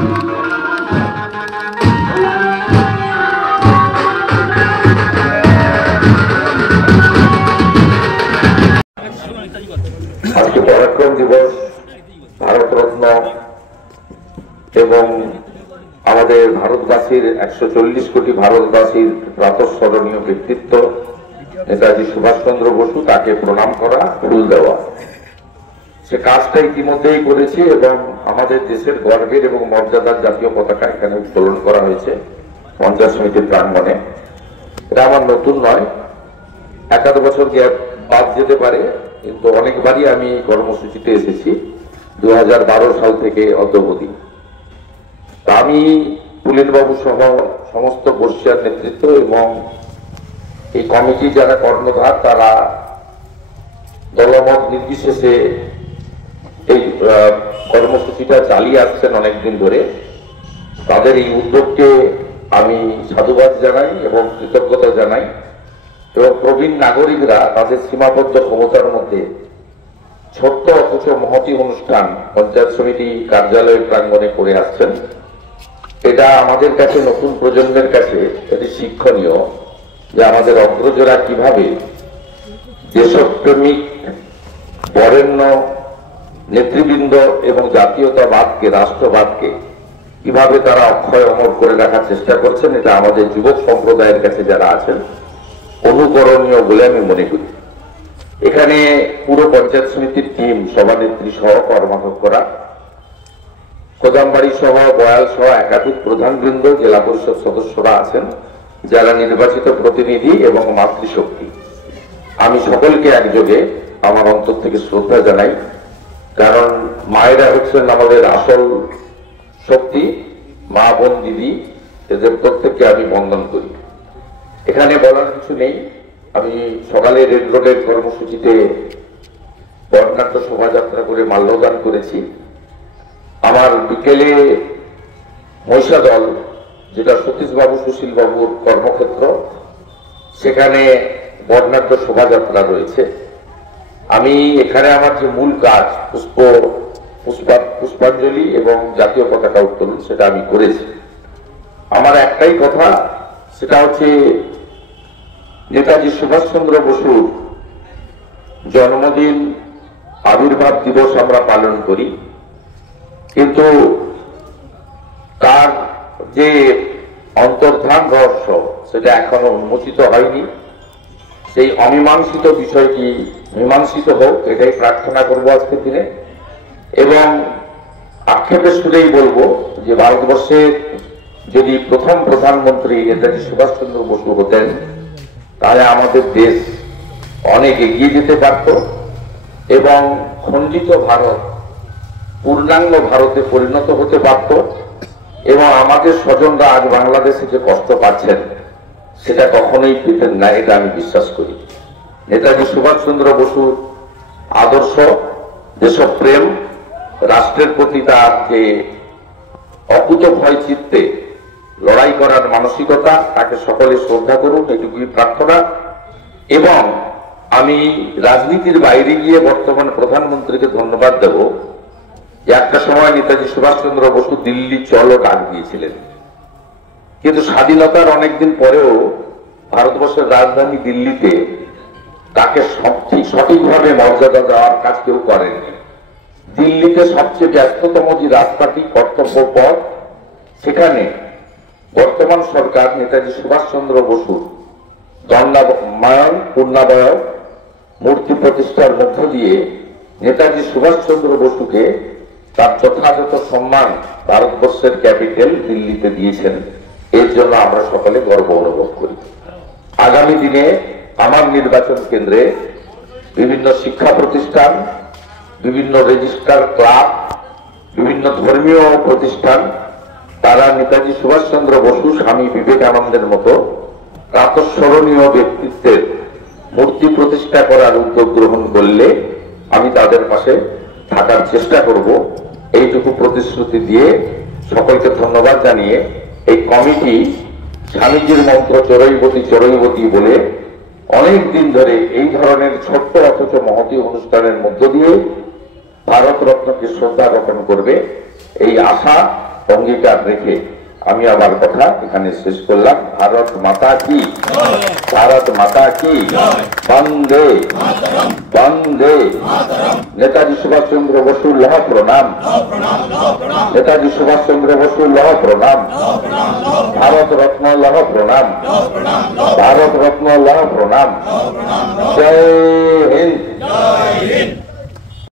আজকে পরাক্রম দিবস, ভারতরত্ন এবং আমাদের ভারতবাসীর 140 কোটি ভারতবাসীর প্রাতঃস্মরণীয় ব্যক্তিত্ব নেতাজি সুভাষচন্দ্র বসু, তাকে প্রণাম করা, ফুল দেওয়া, সে কাজটা ইতিমধ্যেই করেছি এবং আমাদের দেশের গর্বের এবং মর্যাদার জাতীয় পতাকা এখানে উত্তোলন করা হয়েছে পঞ্চায়েত সমিতির প্রাঙ্গণে। এটা আমার নতুন নয়, এক আধ বছর গ্যাপ বাদ যেতে পারে, কিন্তু অনেকবারই আমি কর্মসূচিতে এসেছি 2012 সাল থেকে অদ্যাবধি। আমি পুলিনবাবু সহ সমস্ত বর্ষিয়ার নেতৃত্ব এবং এই কমিটি যারা কর্ণধার, তারা দলমত নির্বিশেষে এই কর্মসূচিটা চালিয়ে আসছেন অনেকদিন ধরে। তাদের এই উদ্যোগকে আমি সাধুবাদ জানাই এবং কৃতজ্ঞতা জানাই, এবং প্রবীণ নাগরিকরা তাদের সীমাবদ্ধ ক্ষমতার মধ্যে ছোট্ট অথচ মহতি অনুষ্ঠান পঞ্চায়েত সমিতি কার্যালয়ের প্রাঙ্গণে করে আসছেন। এটা আমাদের কাছে, নতুন প্রজন্মের কাছে এটি শিক্ষণীয় যে আমাদের অগ্রজরা কিভাবে দেশপ্রেমিক বরেণ্য নেতৃবৃন্দ এবং জাতীয়তাবাদকে, রাষ্ট্রবাদকে কিভাবে তারা অক্ষয় অমর করে রাখার চেষ্টা করছেন, এটা আমাদের যুবক সম্প্রদায়ের কাছে যারা আছেন অনুকরণীয় বলে আমি মনে করি। এখানে পুরো পঞ্চায়েত সমিতির টিম, সভানেত্রী সহ কর্মাধ্যক্ষরা, কোদামবাড়ি সহ, বয়াল সহ একাধিক প্রধানবৃন্দ, জেলা পরিষদ সদস্যরা আছেন যারা নির্বাচিত প্রতিনিধি এবং মাতৃশক্তি। আমি সকলকে একযোগে আমার অন্তর থেকে শ্রদ্ধা জানাই, কারণ মায়েরা হচ্ছেন আমাদের আসল শক্তি। মা, বোন, দিদি, এদের প্রত্যেককে আমি বন্দন করি। এখানে বলার কিছু নেই। আমি সকালে রেড রোডের কর্মসূচিতে বর্ণাঢ্য শোভাযাত্রা করে মাল্যদান করেছি। আমার বিকেলে মহিষা দল, যেটা সতীশবাবু, সুশীল বাবুর কর্মক্ষেত্র, সেখানে বর্ণাঢ্য শোভাযাত্রা রয়েছে। আমি এখানে আমার যে মূল কাজ পুষ্পাঞ্জলি এবং জাতীয় পতাকা উত্তোলন, সেটা আমি করেছি। আমার একটাই কথা, সেটা হচ্ছে নেতাজি সুভাষচন্দ্র বসুর জন্মদিন, আবির্ভাব দিবস আমরা পালন করি, কিন্তু তার যে অন্তর্ধান রহস্য সেটা এখনো উন্মোচিত হয়নি। সেই অমীমাংসিত বিষয়টি মীমাংসিত হোক, এটাই প্রার্থনা করবো আজকের দিনে। এবং আক্ষেপের সুরেই বলবো যে ভারতবর্ষের যদি প্রথম প্রধানমন্ত্রী নেতাজি সুভাষচন্দ্র বসু হতেন, তাহলে আমাদের দেশ অনেক এগিয়ে যেতে পারত এবং খণ্ডিত ভারত পূর্ণাঙ্গ ভারতে পরিণত হতে পারত, এবং আমাদের স্বজনরা আজ বাংলাদেশে যে কষ্ট পাচ্ছেন সেটা কখনোই পেতেন না, এটা আমি বিশ্বাস করি। নেতাজি সুভাষচন্দ্র বসুর আদর্শ, দেশপ্রেম, রাষ্ট্রের প্রতি তার যে অকুতভয় চিত্তে লড়াই করার মানসিকতা, তাকে সকলে শ্রদ্ধা করুন, এটুকুই প্রার্থনা। এবং আমি রাজনীতির বাইরে গিয়ে বর্তমান প্রধানমন্ত্রীকে ধন্যবাদ দেব যে একটা সময় নেতাজি সুভাষচন্দ্র বসু দিল্লি চলো ডাক দিয়েছিলেন, কিন্তু স্বাধীনতার অনেকদিন পরেও ভারতবর্ষের রাজধানী দিল্লিতে তাকে সঠিকভাবে মর্যাদা দেওয়ার কাজ কেউ করেননি। দিল্লিতে সবচেয়ে ব্যস্ততম যে রাস্তাটি, কর্তব্য পথ, সেখানে বর্তমান সরকার নেতাজি সুভাষচন্দ্র বসুর দণ্ডায়মান, পূর্ণাবয়ব মূর্তি প্রতিষ্ঠার মধ্য দিয়ে নেতাজি সুভাষচন্দ্র বসুকে তার যথাযথ সম্মান ভারতবর্ষের ক্যাপিটাল দিল্লিতে দিয়েছেন। এর জন্য আমরা সকলে গর্ব অনুভব করি। আগামী দিনে আমার নির্বাচন কেন্দ্রে বিভিন্ন শিক্ষা প্রতিষ্ঠান, বিভিন্ন রেজিস্ট্রার ক্লাব, বিভিন্ন ধর্মীয় প্রতিষ্ঠান, তারা নেতাজি সুভাষচন্দ্র বসু, স্বামী বিবেকানন্দের মতো প্রাতঃস্মরণীয় ব্যক্তিত্বের মূর্তি প্রতিষ্ঠা করার উদ্যোগ গ্রহণ করলে আমি তাদের পাশে থাকার চেষ্টা করব, এইটুকু প্রতিশ্রুতি দিয়ে সকলকে ধন্যবাদ জানিয়ে এই কমিটি স্বামীজির মন্ত্র চরৈবতী চরৈবতী বলে অনেক দিন ধরে এই ধরনের ছোট্ট অথচ মহতী অনুষ্ঠানের মধ্য দিয়ে ভারত রত্নকে শ্রদ্ধা জ্ঞাপন করবে, এই আশা অঙ্গীকার রেখে আমি আমার কথা এখানে শেষ করলাম। ভারত মাতা কি, ভারত মাতা কি, বন্দে বন্দে। নেতাজি সুভাষ চন্দ্র বসু লহ প্রণাম, নেতাজি সুভাষ চন্দ্র বসু লহ প্রণাম, ভারত রত্ন লহ প্রণাম, ভারত রত্ন লহ প্রণাম। জয় হিন্দ।